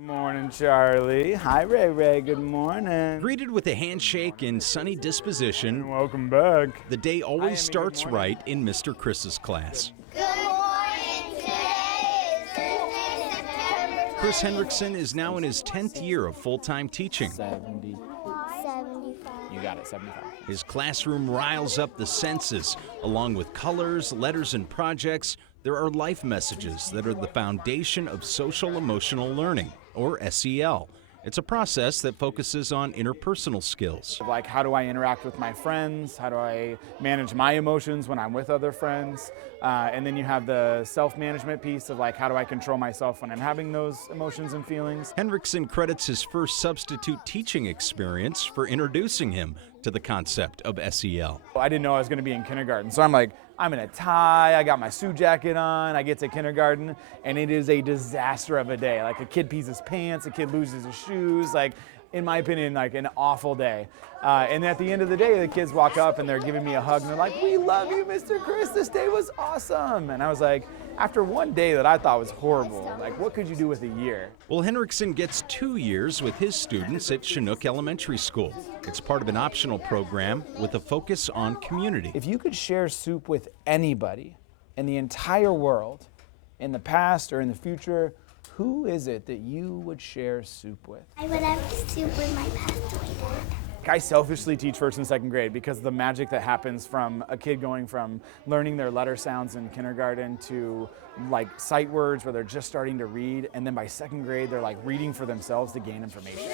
Morning, Charlie. Hi, Ray Ray. Good morning. Greeted with a handshake and sunny disposition, Welcome back. the day always starts right in Mr. Chris's class. Good morning, today is Thursday, September. Kris Hinrichsen is now in his 10th year of full-time teaching. 75. You got it, 75. His classroom riles up the senses. Along with colors, letters, and projects, there are life messages that are the foundation of social-emotional learning, or SEL. It's a process that focuses on interpersonal skills. Like, how do I interact with my friends? How do I manage my emotions when I'm with other friends? And then you have the self-management piece of like, how do I control myself when I'm having those emotions and feelings? Hinrichsen credits his first substitute teaching experience for introducing him to the concept of SEL. I didn't know I was going to be in kindergarten, so I'm like, I'm in a tie, I got my suit jacket on, I get to kindergarten, and it is a disaster of a day. Like, a kid pees his pants, a kid loses his shoes, like, in my opinion, like an awful day. And at the end of the day, the kids walk up and they're giving me a hug and they're like, "We love you, Mr. Kris, this day was awesome." And I was like, after one day that I thought was horrible, like, what could you do with a year? Well, Hinrichsen gets 2 years with his students at Chinook Elementary School. It's part of an optional program with a focus on community. If you could share soup with anybody in the entire world, in the past or in the future, who is it that you would share soup with? I would have soup with my passed away dad. I selfishly teach first and second grade because the magic that happens from a kid going from learning their letter sounds in kindergarten to like sight words where they're just starting to read, and then by second grade they're like reading for themselves to gain information.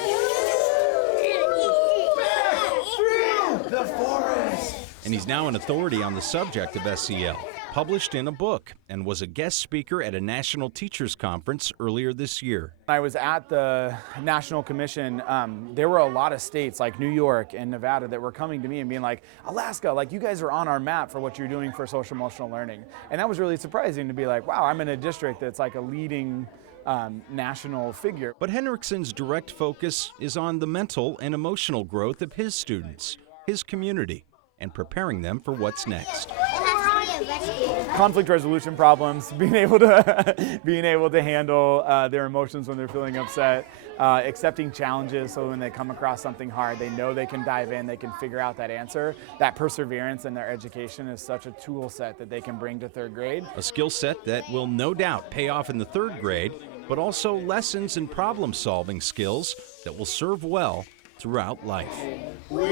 The forest! And he's now an authority on the subject of SEL, published in a book, and was a guest speaker at a national teachers conference earlier this year. I was at the National Commission. There were a lot of states like New York and Nevada that were coming to me and being like, "Alaska, like, you guys are on our map for what you're doing for social emotional learning." And that was really surprising to be like, wow, I'm in a district that's like a leading national figure. But Hinrichsen's direct focus is on the mental and emotional growth of his students, his community, and preparing them for what's next. Conflict resolution problems, being able to handle their emotions when they're feeling upset, accepting challenges so when they come across something hard, they know they can dive in, they can figure out that answer. That perseverance in their education is such a tool set that they can bring to third grade. A skill set that will no doubt pay off in the third grade, but also lessons in problem-solving skills that will serve well throughout life. We're